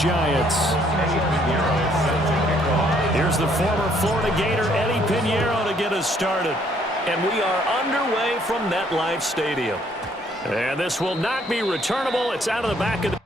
Giants. Here's the former Florida Gator, Eddie Pinheiro, to get us started. And we are underway from MetLife Stadium. And this will not be returnable. It's out of the back of the...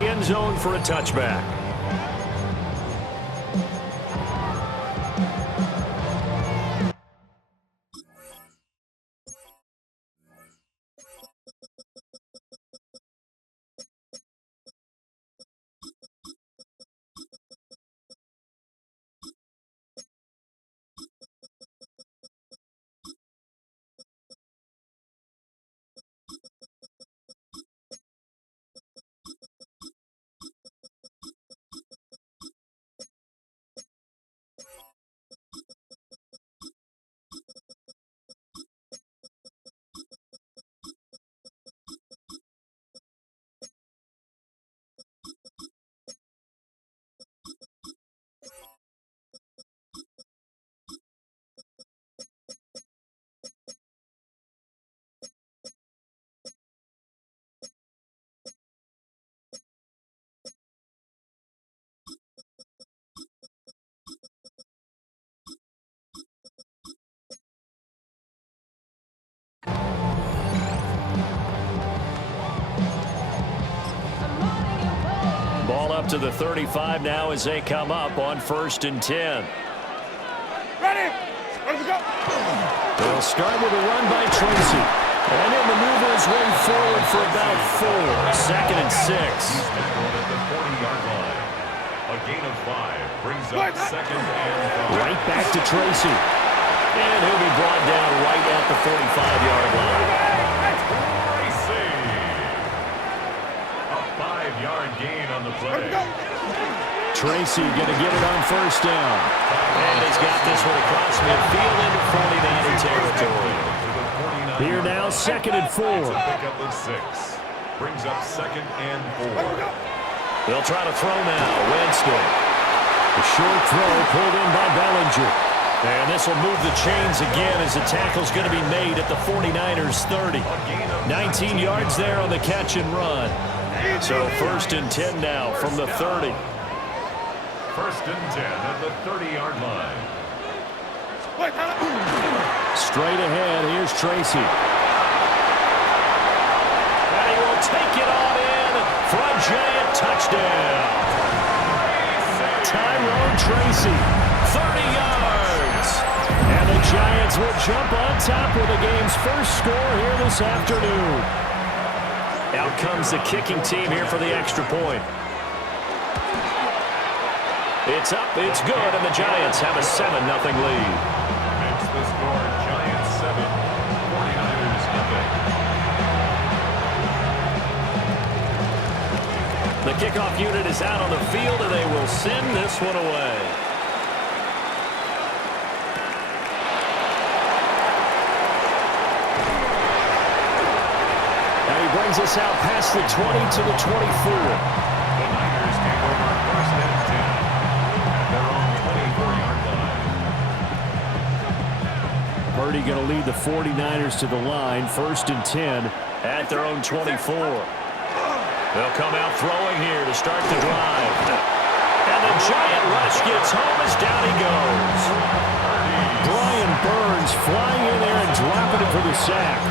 end zone for a touchback. Ball up to the 35 now as they come up on 1st and 10. Ready? Let's go. They'll start with a run by Tracy. And he'll maneuver his way forward for about 4. 2nd and 6. At the 40-yard line. A gain of 5 brings up 2nd and 5. Right back to Tracy. And he'll be brought down right at the 45-yard line. Tracy. A 5-yard gain on the play. Tracy going to get it on 1st down. And he's got this one across midfield into 49er territory. Here now, 2nd and 4. Pickup of 6. Brings up 2nd and 4. They'll try to throw now. Winston. The short throw pulled in by Bellinger. And this will move the chains again as the tackle's going to be made at the 49ers 30. 19 yards there on the catch and run. So 1st and 10 now from the 30. 1st and 10 at the 30-yard line. Straight ahead, here's Tracy. And he will take it on in for a giant touchdown. Tyrone Tracy, 30 yards. And the Giants will jump on top with the game's first score here this afternoon. Out comes the kicking team here for the extra point. It's up, it's good, and the Giants have a 7-0 lead. Makes the score Giants 7, 49ers nothing. The kickoff unit is out on the field, and they will send this one away. Now he brings us out past the 20 to the 24. The Niners take over 1st and 10 at their own 24-yard line. Purdy going to lead the 49ers to the line, 1st and 10 at their own 24. They'll come out throwing here to start the drive. And the giant rush gets home as down he goes. Brian Burns flying in there and dropping it for the sack.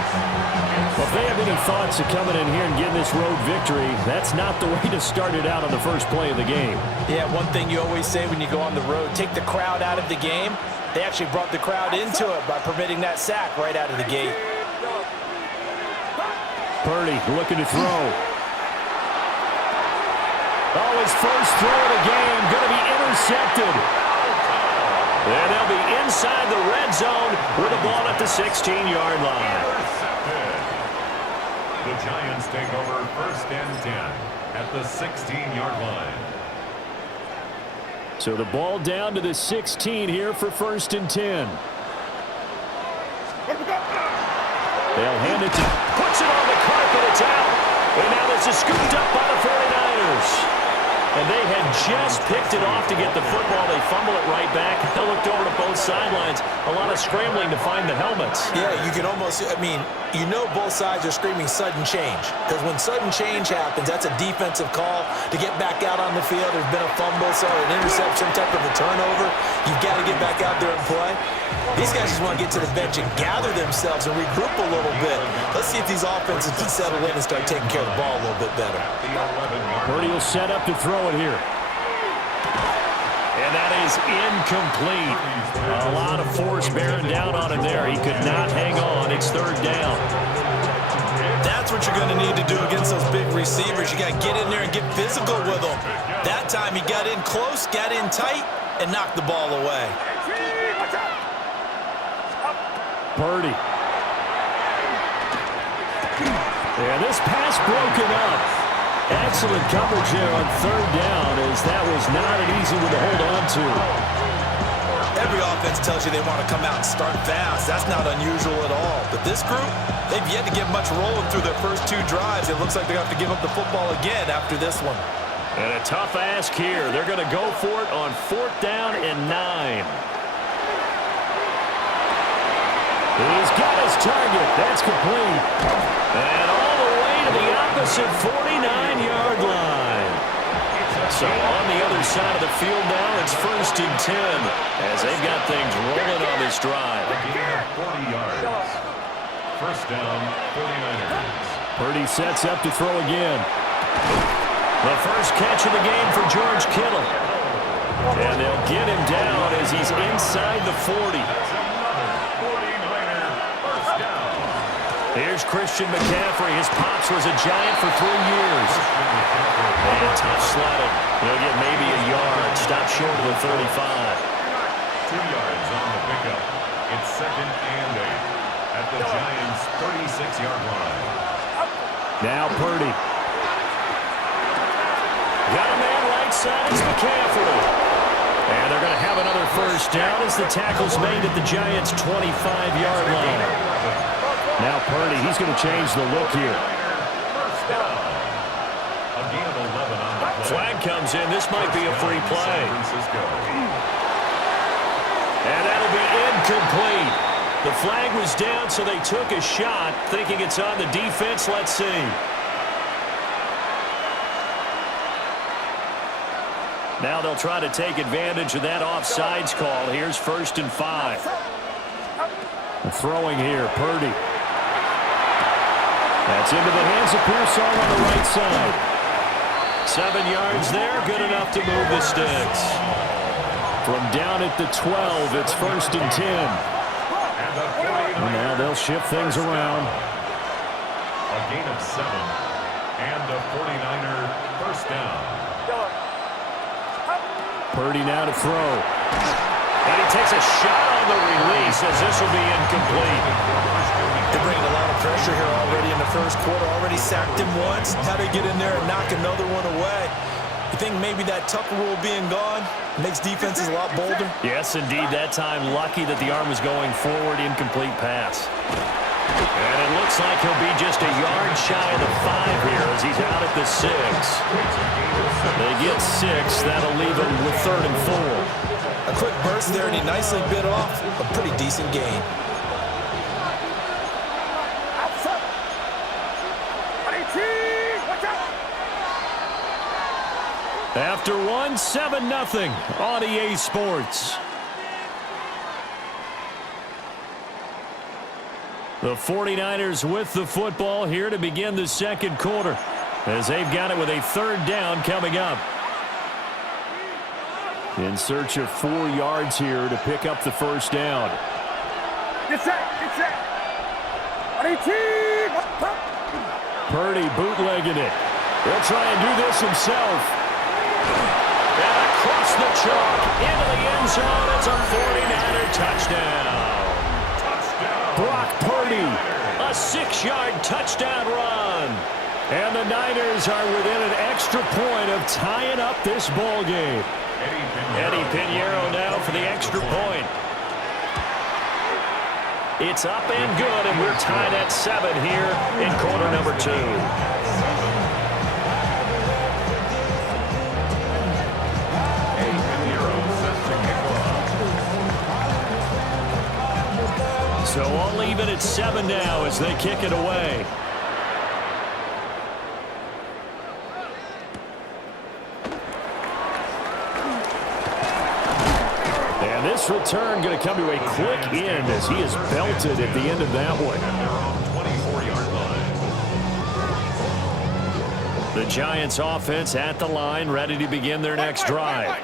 Well, if they have any thoughts of coming in here and getting this road victory, that's not the way to start it out on the first play of the game. Yeah, one thing you always say when you go on the road, take the crowd out of the game. They actually brought the crowd into it by permitting that sack right out of the gate. Purdy looking to throw. Oh, his first throw of the game going to be intercepted. inside the red zone with the ball at the 16-yard line. Intercepted. The Giants take over 1st and 10 at the 16-yard line. So the ball down to the 16 here for 1st and 10. They'll hand it to, puts it on the carpet, it's out. And now this is scooped up by the 49ers. And they had just picked it off to get the football. They fumble it right back. They looked over to both sidelines. A lot of scrambling to find the helmets. Yeah, you can almost, I mean, you know both sides are screaming sudden change. Because when sudden change happens, that's a defensive call to get back out on the field. There's been a fumble, so an interception, type of a turnover. You've got to get back out there and play. These guys just want to get to the bench and gather themselves and regroup a little bit. Let's see if these offenses can settle in and start taking care of the ball a little bit better. Purdy will set up to throw it here. And that is incomplete. A lot of force bearing down on him there. He could not hang on. It's 3rd down. That's what you're going to need to do against those big receivers. You got to get in there and get physical with them. That time he got in close, got in tight, and knocked the ball away. Purdy. And this pass broken up. Excellent coverage there on 3rd down, as that was not an easy one to hold on to. Every offense tells you they want to come out and start fast. That's not unusual at all. But this group, they've yet to get much rolling through their first 2 drives. It looks like they have to give up the football again after this one. And a tough ask here. They're going to go for it on 4th down and 9. He's got his target. That's complete. And all the way to the opposite 49-yard line. So on the other side of the field now, it's 1st and 10 as they've got things rolling on this drive. A gain of 40 yards. 1st down, 49ers. Purdy sets up to throw again. The first catch of the game for George Kittle. And they'll get him down as he's inside the 40. Here's Christian McCaffrey. His pops was a Giant for 3 years. And tough sledding. He'll get maybe a yard. Stop short of the 35. 2 yards on the pickup. It's 2nd and 8 at the Giants' 36-yard line. Now Purdy. Got a man right side. It's McCaffrey. And they're going to have another 1st down as the tackle's made at the Giants' 25-yard line. Now Purdy, he's going to change the look here. Flag comes in. This might be a free play. And that'll be incomplete. The flag was down, so they took a shot, thinking it's on the defense. Let's see. Now they'll try to take advantage of that offsides call. Here's 1st and 5. Throwing here, Purdy. That's into the hands of Pearsall on the right side. 7 yards there, good enough to move the sticks. From down at the 12, it's 1st and 10. And now they'll shift things around. A gain of 7 and a 49er 1st down. Purdy now to throw. And he takes a shot on the release as this will be incomplete. They're bringing a lot of pressure here already in the 1st quarter. Already sacked him once. How do they get in there and knock another one away? You think maybe that Tucker rule being gone makes defenses a lot bolder? Yes, indeed. That time lucky that the arm was going forward. Incomplete pass. And it looks like he'll be just a yard shy of the 5 here as he's out at the 6. They get 6. That'll leave him with 3rd and 4. A quick burst there, and he nicely bit off a pretty decent gain. After one, 7-0 on EA Sports. The 49ers with the football here to begin the 2nd quarter as they've got it with a 3rd down coming up. In search of 4 yards here to pick up the 1st down. Get set, get set. Purdy bootlegging it. He'll try and do this himself. And across the chalk into the end zone. It's a 49er touchdown. Brock Purdy, a 6-yard touchdown run. And the Niners are within an extra point of tying up this ball game. Eddie Pinheiro now for the extra point. It's up and good, and we're tied at 7 here in quarter number 2. So all even at 7 now as they kick it away. And this return going to come to a quick end as he is belted at the end of that one. The Giants offense at the line, ready to begin their next drive.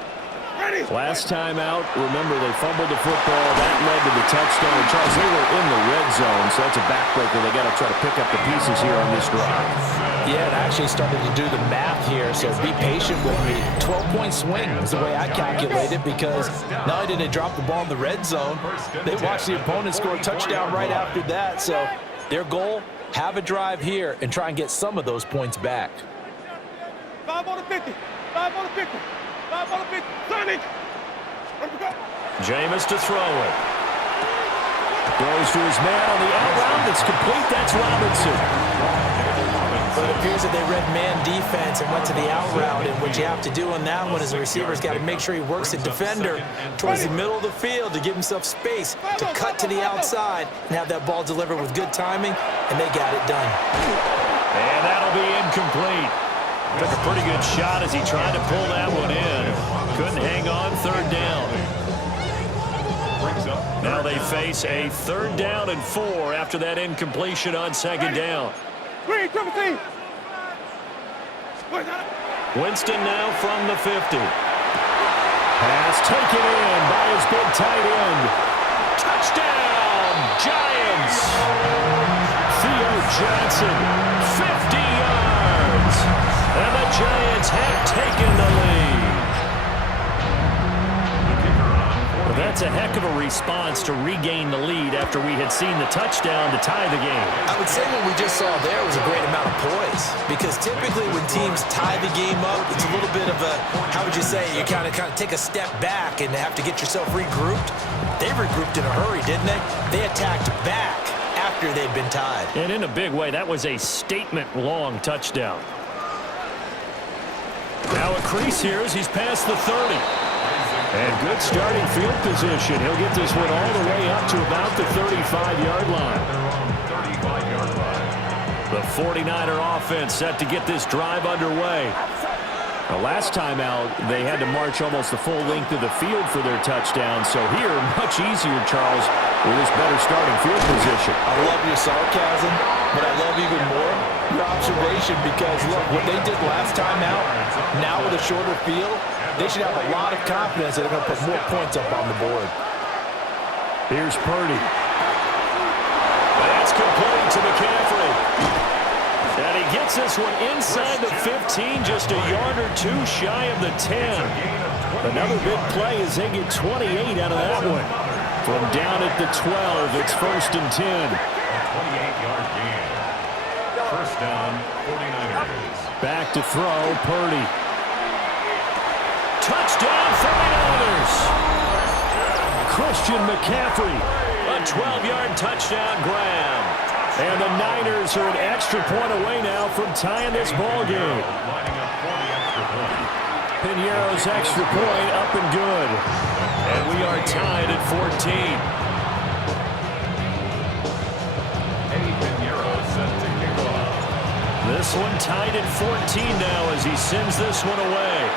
Last time out, remember, they fumbled the football. That led to the touchdown. Charles, they were in the red zone, so that's a backbreaker. They got to try to pick up the pieces here on this drive. Yeah, it actually started to do the math here, so be patient with me. 12-point swing is the way I calculate it, because not only did they drop the ball in the red zone, they watched the opponent score a touchdown right after that. So their goal, have a drive here and try and get some of those points back. 5 on the 50. 5 on the 50. 5 on the 50. Sonic. Jameis to throw it. Goes to his man on the out route. It's complete. That's Robinson. But it appears that they read man defense and went to the out route. And what you have to do on that one is the receiver's got to make sure he works the defender towards the middle of the field to give himself space to cut to the outside and have that ball delivered with good timing, and they got it done. And that'll be incomplete. Took a pretty good shot as he tried to pull that one in. Couldn't hang on, 3rd down. Now they face a 3rd down and 4 after that incompletion on 2nd down. Winston now from the 50. Pass taken in by his big tight end. Touchdown, Giants. Theo Johnson, 50 yards. And the Giants have taken the lead. Well, that's a heck of a response to regain the lead after we had seen the touchdown to tie the game. I would say what we just saw there was a great amount of poise, because typically when teams tie the game up, it's a little bit of a, how would you say, you kind of take a step back and have to get yourself regrouped. They regrouped in a hurry, didn't they? They attacked back after they'd been tied. And in a big way, that was a statement-long touchdown. Now a crease here as he's past the 30. And good starting field position. He'll get this one all the way up to about the 35-yard line. The 49er offense set to get this drive underway. The last time out, they had to march almost the full length of the field for their touchdown. So here, much easier, Charles, with this better starting field position. I love your sarcasm, but I love even more your observation, because, look, what they did last time out, now with a shorter field, they should have a lot of confidence that they're going to put more points up on the board. Here's Purdy. That's complete to McCaffrey. And he gets this one inside the 15, just a yard or two shy of the 10. Another big play as they get 28 out of that one. From down at the 12, it's 1st and 10. 28-yard gain. 1st down, 49ers. Back to throw, Purdy. Touchdown, 49ers. Christian McCaffrey. A 12-yard touchdown grab. And the Niners are an extra point away now from tying this ball game. Pinheiro's extra point up and good. And we are tied at 14. Eddie Pinheiro set to kick off. This one tied at 14 now as he sends this one away.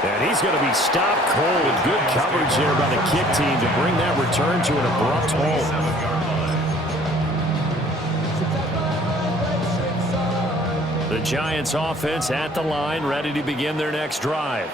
And he's going to be stopped cold. Good coverage there by the kick team to bring that return to an abrupt halt. The Giants offense at the line, ready to begin their next drive.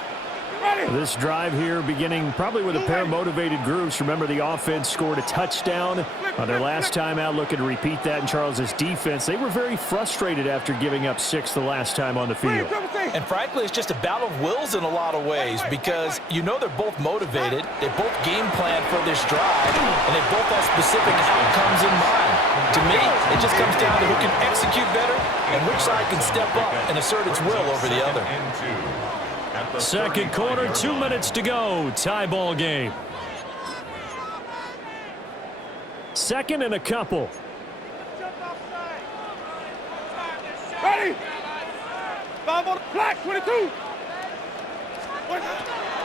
This drive here beginning probably with a pair of motivated groups. Remember, the offense scored a touchdown On their last time out, looking to repeat that in Charles's defense. They were very frustrated after giving up 6 the last time on the field. And frankly, it's just a battle of wills in a lot of ways because you know they're both motivated, they both game plan for this drive, and they both have specific outcomes in mind. To me, it just comes down to who can execute better and which side can step up and assert its will over the other. Second quarter, 2 minutes to go. Tie ball game. Second and a couple. Ready? 5 on the black, 22.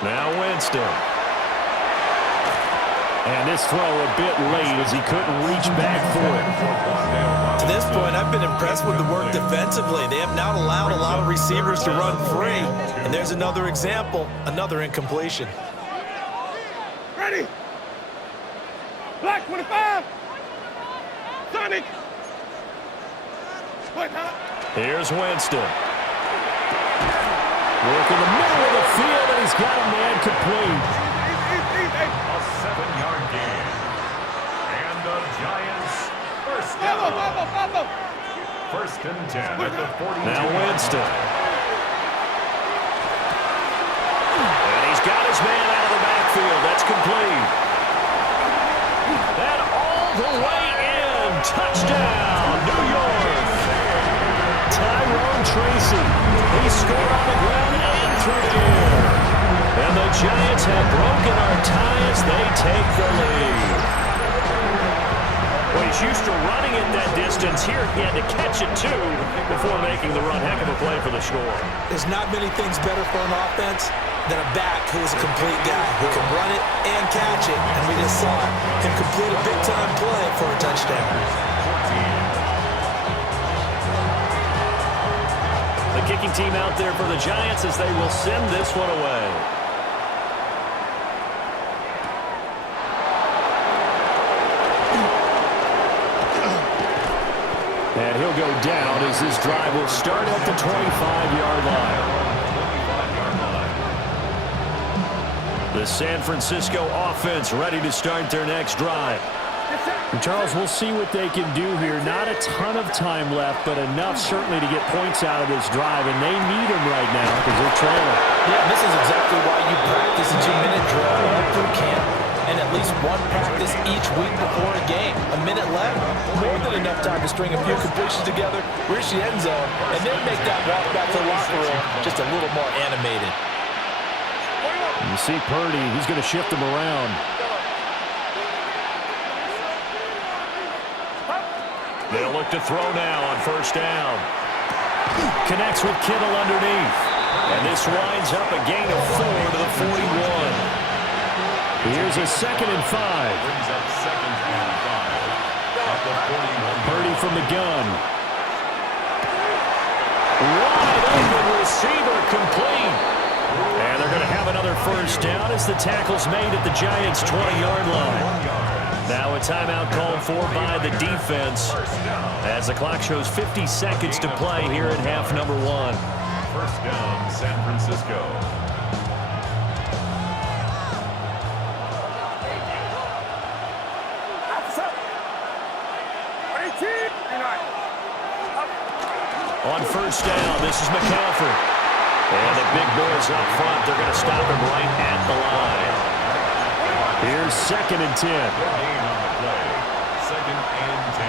Now Winston. And this throw a bit late as he couldn't reach back for it. To this point, I've been impressed with the work defensively. They have not allowed a lot of receivers to run free. And there's another example, another incompletion. Ready? Black, 25. Sonic. Here's Winston. Work in the middle of the field, and he's got a man complete. A 7-yard gain. And the Giants first down. First and 10 at the 42. Now Winston. And he's got his man out of the backfield. That's complete. And all the way in. Touchdown, New York. Tyrone Tracy. He scored on the ground and through the air. And the Giants have broken our tie as they take the lead. Well, he's used to running it that distance. Here he had to catch it, too, before making the run. Heck of a play for the score. There's not many things better for an offense than a back who is a complete guy who can run it and catch it. And we just saw him complete a big-time play for a touchdown. The kicking team out there for the Giants as they will send this one away. And he'll go down as this drive will start at the 25-yard line. The San Francisco offense ready to start their next drive. And Charles, we'll see what they can do here. Not a ton of time left, but enough certainly to get points out of this drive, and they need them right now because they're trailing. Yeah, this is exactly why you practice a 2-minute drill all through camp, and at least one practice each week before a game. A minute left, more than enough time to string a few completions together, reach the end zone, and then make that walk back to the locker room just a little more animated. You see Purdy, he's going to shift him around. They'll look to throw now on first down. Connects with Kittle underneath. And this winds up a gain of 4 to the 41. Here's a 2nd and 5. Brings up 2nd and 5 at the 41. Purdy from the gun. Wide open receiver complete. And they're going to have another first down as the tackle's made at the Giants' 20-yard line. Now a timeout called for by the defense as the clock shows 50 seconds to play here in half number 1. First down, San Francisco. On first down, this is McCaffrey. And the big boys up front, they're going to stop him right at the line. Here's 2nd and 10. Gain on the play. 2nd and 10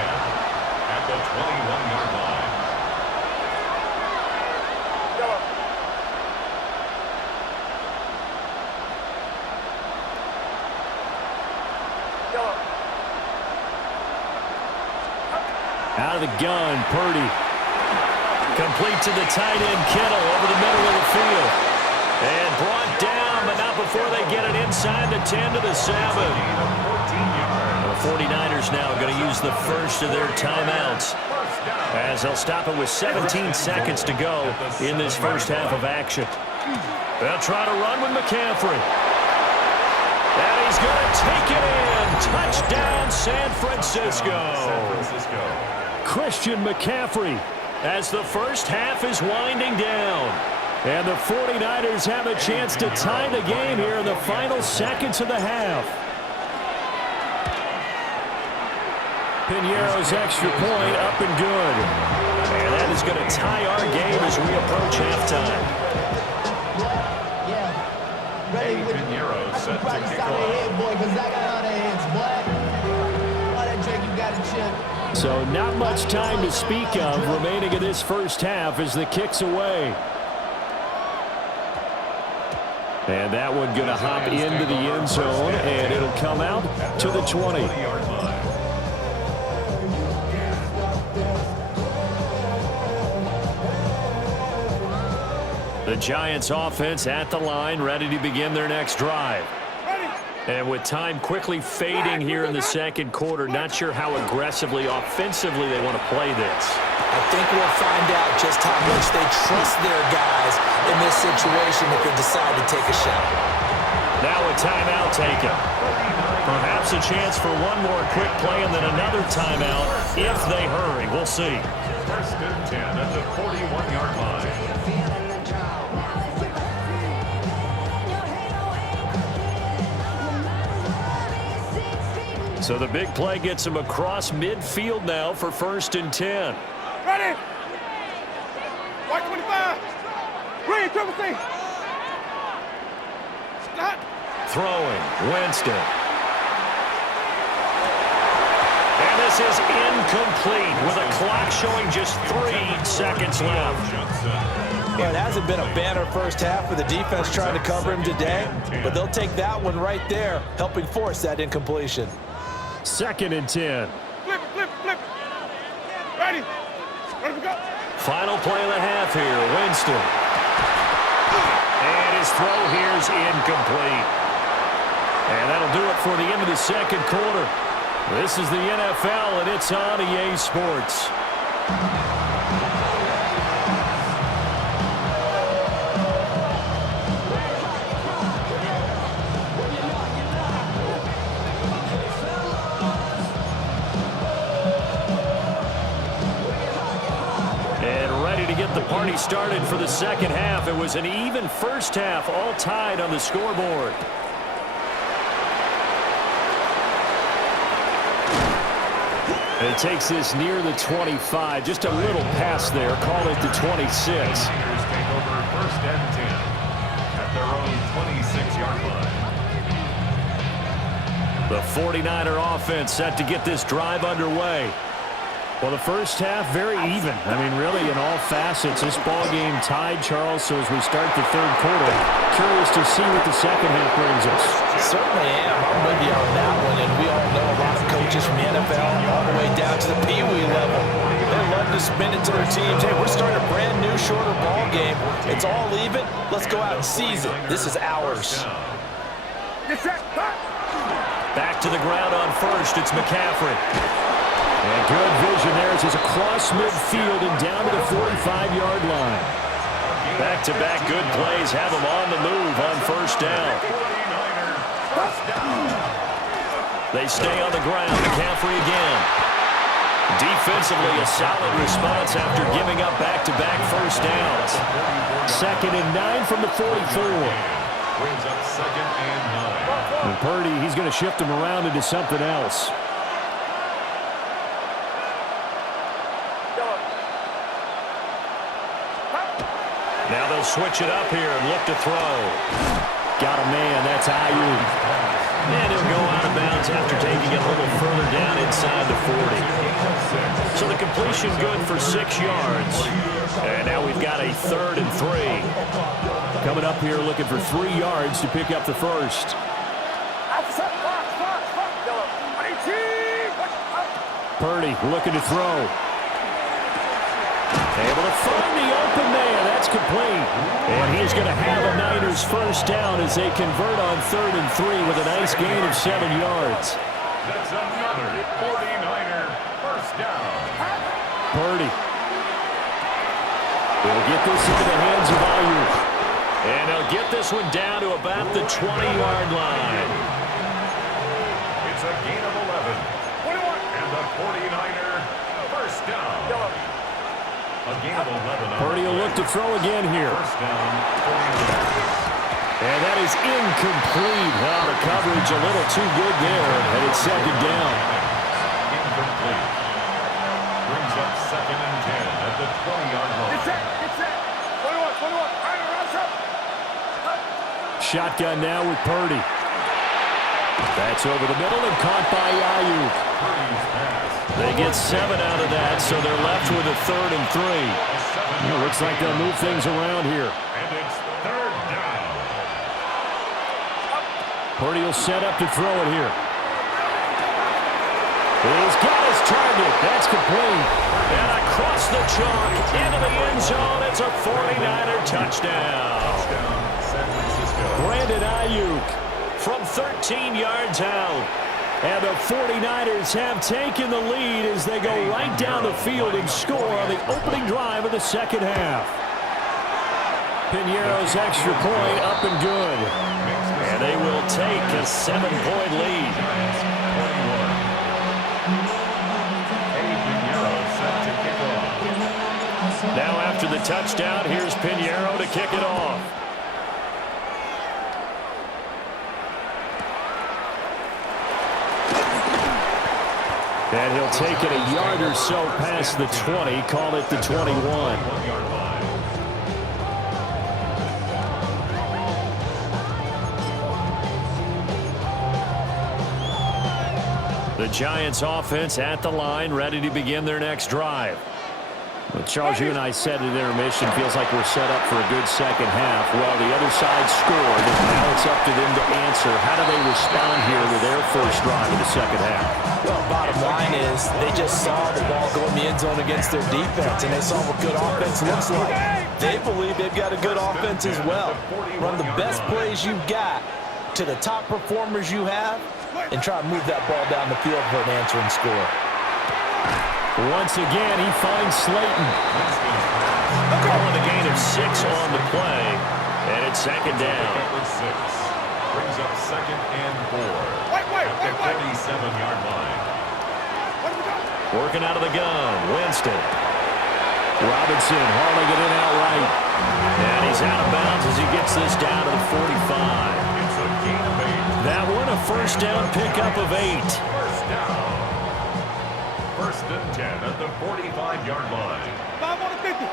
at the 21-yard line. Out of the gun, Purdy. Complete to the tight end, Kittle, over the middle of the field. And brought down, but not before they get it inside the 10 to the 7. The 49ers now going to use the first of their timeouts as they'll stop it with 17 seconds to go in this first half of action. They'll try to run with McCaffrey. And he's going to take it in. Touchdown, San Francisco. Christian McCaffrey as the first half is winding down. And the 49ers have a chance to tie the game here in the final seconds of the half. Piñeiro's extra point up and good. And that is going to tie our game as we approach halftime. Piñeiro set to kick off. So not much time to speak of remaining in this first half as the kick's away. And that one going to hop into the end zone, and it'll come out to the 20. The Giants offense at the line, ready to begin their next drive. And with time quickly fading here in the second quarter, not sure how aggressively, offensively they want to play this. I think we'll find out just how much they trust their guys in this situation if they decide to take a shot. Now a timeout taken. Perhaps a chance for one more quick play and then another timeout if they hurry. We'll see. First and 10 at the 41-yard line. So the big play gets him across midfield now for first and 10. Ready. White 25. Green, triple C. Stop. Throwing, Winston. And this is incomplete with a clock showing just 3 seconds left. Well, it hasn't been a banner first half for the defense trying to cover him today, but they'll take that one right there, helping force that incompletion. Second and 10. Flip it, flip it, flip it. Ready. Ready to go. Final play of the half here, Winston. And his throw here is incomplete. And that'll do it for the end of the second quarter. This is the NFL, and it's on EA Sports. The party started for the second half. It was an even first half, all tied on the scoreboard. It takes this near the 25, just a little pass there, call it the 26. Take over first and 10 at their own 26-yard line. The 49er offense set to get this drive underway. Well, the first half, very even. I mean, really, in all facets, this ball game tied, Charles. So as we start the third quarter, curious to see what the second half brings us. Certainly am. I'm with you on that one. And we all know a lot of coaches from the NFL all the way down to the Pee Wee level. They love to spin it to their teams. Hey, we're starting a brand new, shorter ball game. It's all even. Let's go out and seize it. This is ours. Back to the ground on first. It's McCaffrey. And good vision there as he's across midfield and down to the 45-yard line. Back-to-back good plays have him on the move on first down. They stay on the ground. McCaffrey again. Defensively, a solid response after giving up back-to-back first downs. Second and 9 from the 44. Brings up second and 9. And Purdy, he's going to shift him around into something else. Now they'll switch it up here and look to throw. Got a man. That's Ayuk. And he'll go out of bounds after taking it a little further down inside the 40. So the completion good for 6 yards. And now we've got a 3rd and 3. Coming up here looking for 3 yards to pick up the first. Purdy looking to throw. Able to find the open man. That's complete. And he's going to have a Niners first down as they convert on 3rd and 3 with a nice gain of 7 yards. That's another 49er first down. Purdy will get this into the hands of Ayuk. And they'll get this one down to about the 20-yard line. It's a gain of 11. 21. And the 49er first down. A gain of 11. Purdy will look to throw again here. First down, 49. And that is incomplete. Oh, the coverage a little too good there. And it's second down. Incomplete. shotgun now with Purdy. That's over the middle and caught by Ayuk. They get 7 out of that, so they're left with a 3rd and 3. Looks like they'll move things around here. And it's 3rd down. Purdy will set up to throw it here. He's got his target. That's complete. And across the chalk into the end zone. It's a 49er touchdown. San Francisco. Brandon Ayuk from 13 yards out. And the 49ers have taken the lead as they go right down the field and score on the opening drive of the second half. Pinheiro's extra point up and good. And they will take a 7-point lead. Now after the touchdown, here's Pinheiro to kick it off. And he'll take it a yard or so past the 20, call it the 21. The Giants offense at the line, ready to begin their next drive. Well, Charles, you and I said at intermission, feels like we're set up for a good second half. Well, the other side scored, and now it's up to them to answer. How do they respond here with their first drive of the second half? Well, bottom line is they just saw the ball go in the end zone against their defense, and they saw what good offense looks like. They believe they've got a good offense as well. Run the best plays you've got to the top performers you have, and try to move that ball down the field for an answering score. Once again, he finds Slayton. Calling a gain of 6 on the play, and it's second down. Brings up 2nd and 4 at the 37-yard line. Working out of the gun, Winston. Robinson hauling it in outright. And he's out of bounds as he gets this down to the 45. It's a gain of 8. That one a first down pickup of 8. First down. 1st and 10 at the 45-yard line. 5 on the 50.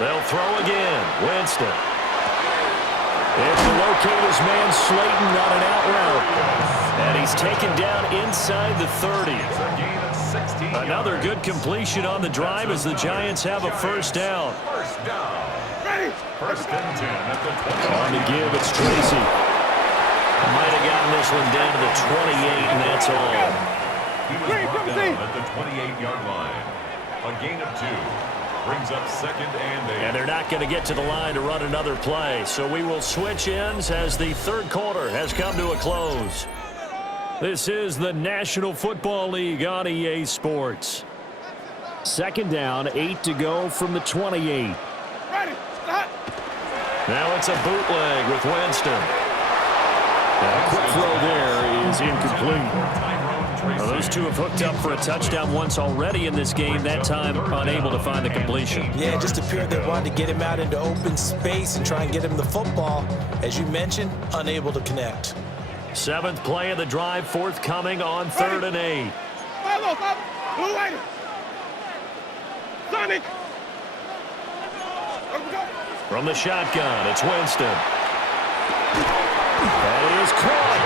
They'll throw again. Winston. It's to locate his man Slayton on an out route. And he's taken down inside the 30. It's a gain of 16 Another yards. good completion on the drive as the Giants have a first down. First down. 1st and 10 at the 20. On the give, it's Tracy. Might have gotten this one down to the 28, and that's all. He was brought down at the 28-yard line. A gain of 2. Brings up 2nd and 8. And they're not going to get to the line to run another play. So we will switch ends as the third quarter has come to a close. This is the National Football League on EA Sports. Second down, 8 to go from the 28. Now it's a bootleg with Winston. Now a quick throw there is incomplete. Well, those two have hooked up for a touchdown once already in this game, that time unable to find the completion. Yeah, it just appeared they wanted to get him out into open space and try and get him the football. As you mentioned, unable to connect. 7th play of the drive, forthcoming on 3rd and 8. Blue lighter. Sonic. From the shotgun, it's Winston. That is caught.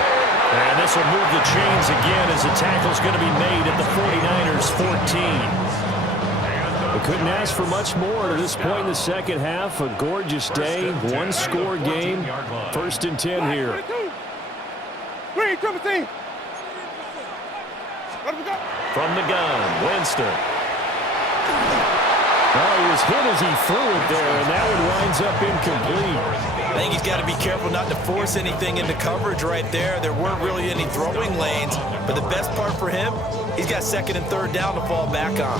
And this will move the chains again as the tackle's going to be made at the 49ers 14. We couldn't ask for much more to this point in the second half. A gorgeous day, one-score game. 1st and 10 here. Green, triple team. From the gun, Winston. Oh, he was hit as he threw it there, and that one winds up incomplete. I think he's got to be careful not to force anything into coverage right there. There weren't really any throwing lanes, but the best part for him, he's got 2nd and 3rd down to fall back on.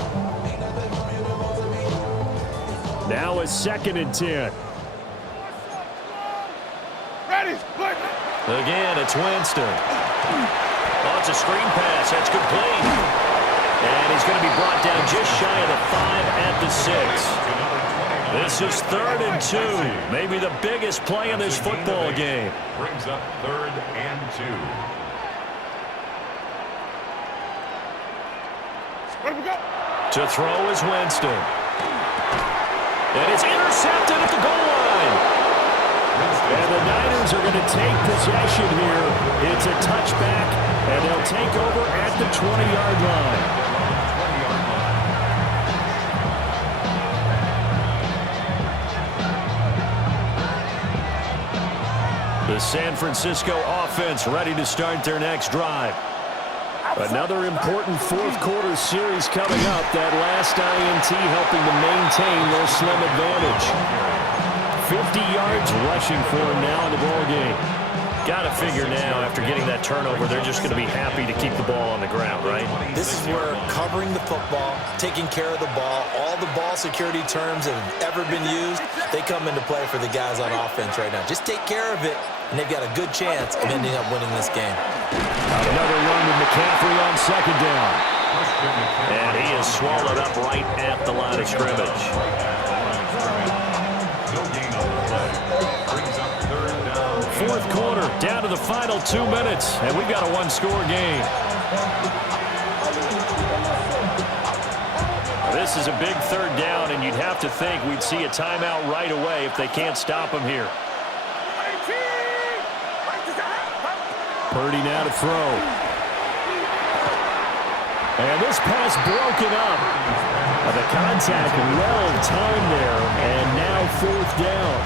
Now it's 2nd and 10. Ready, Again, it's Winston. Oh, it's a screen pass. That's complete. And he's going to be brought down just shy of the 5 at the 6. This is 3rd and 2. Maybe the biggest play in this football game. Brings up 3rd and 2. To throw is Winston. And it's intercepted at the goal line. And the Niners are going to take possession here. It's a touchback, and they'll take over at the 20-yard line. The San Francisco offense ready to start their next drive. Another important fourth-quarter series coming up. That last INT helping to maintain their slim advantage. 50 yards rushing for him now in the ballgame. Got to figure now, after getting that turnover, they're just going to be happy to keep the ball on the ground, right? This is where covering the football, taking care of the ball, all the ball security terms that have ever been used, they come into play for the guys on offense right now. Just take care of it, and they've got a good chance of ending up winning this game. Another run with McCaffrey on second down. And he is swallowed up right at the line of scrimmage. Fourth quarter, down to the final 2 minutes, and we've got a one-score game. This is a big third down, and you'd have to think we'd see a timeout right away if they can't stop him here. Purdy now to throw. And this pass broken up. The contact well-timed there, and now fourth down.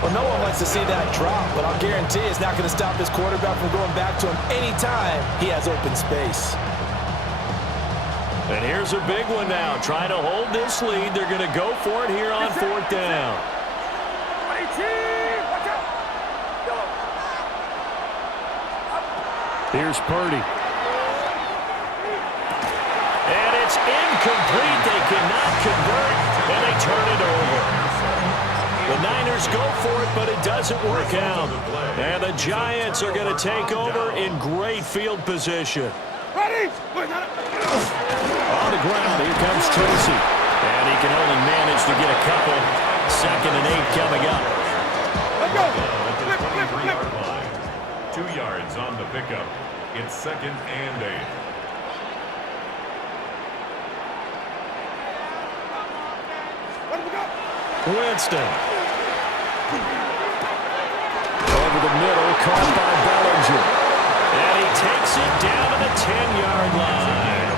Well, no one likes to see that drop, but I'll guarantee it's not going to stop his quarterback from going back to him anytime he has open space. And here's a big one now. Trying to hold this lead. They're going to go for it here on fourth down. Here's Purdy. And it's incomplete. They cannot convert, and they turn it over. The Niners go for it, but it doesn't work out. And the Giants are going to take over in great field position. Ready? On the ground, here comes Tracy. And he can only manage to get a couple. 2nd and 8 coming up. Let's go. Flip, flip, flip. 2 yards on the pickup. It's 2nd and 8. Winston. Over the middle, caught by Bellinger. And he takes it down to the 10-yard line.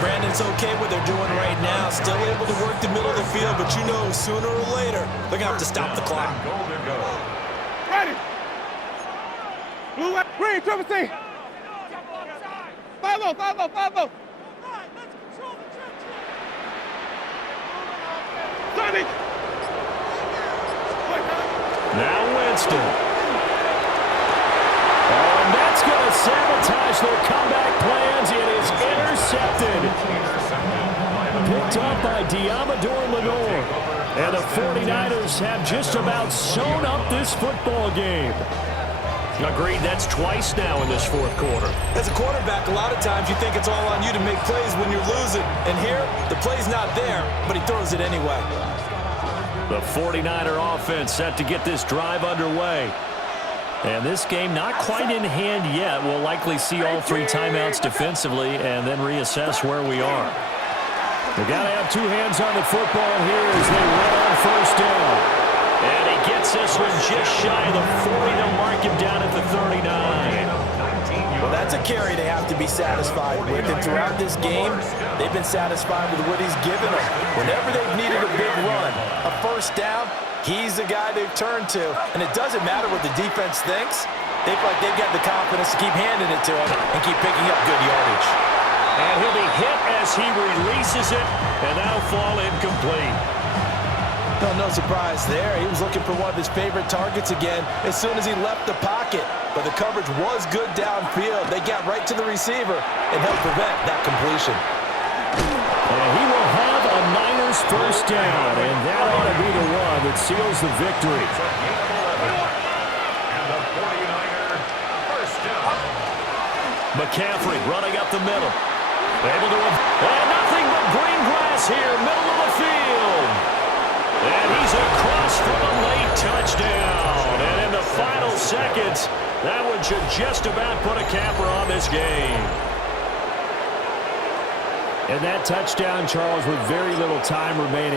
Brandon's okay what they're doing right now. Still able to work the middle of the field, but you know sooner or later they're going to have to stop the clock. Ready. Blue, white, green, triple C. 5-0, 5-0, 5-0. Now Winston. And that's going to sabotage their comeback plans. It is intercepted. Picked up by Diamador Lenore. And the 49ers have just about sewn up this football game. Agreed, that's twice now in this fourth quarter. As a quarterback, a lot of times you think it's all on you to make plays when you're losing. And here, the play's not there, but he throws it anyway. The 49er offense set to get this drive underway. And this game not quite in hand yet. We'll likely see all 3 timeouts defensively and then reassess where we are. They've got to have 2 hands on the football here as they run on first down. And he gets this one just shy of the 40. They'll mark him down at the 39. Well, that's a carry they have to be satisfied with. And throughout this game, they've been satisfied with what he's given them. Whenever they've needed a big run, a first down, he's the guy they've turned to. And it doesn't matter what the defense thinks. They feel like they've got the confidence to keep handing it to him and keep picking up good yardage. And he'll be hit as he releases it, and that'll fall incomplete. No surprise there. He was looking for one of his favorite targets again as soon as he left the pocket. But the coverage was good downfield. They got right to the receiver and helped prevent that completion. And he will have a Niners first down, and that ought to be the one that seals the victory. And the 49er first down. McCaffrey running up the middle. Able to, and nothing but green grass here, middle of the field. And he's across for a late touchdown. And in the final seconds, that one should just about put a capper on this game. And that touchdown, Charles, with very little time remaining.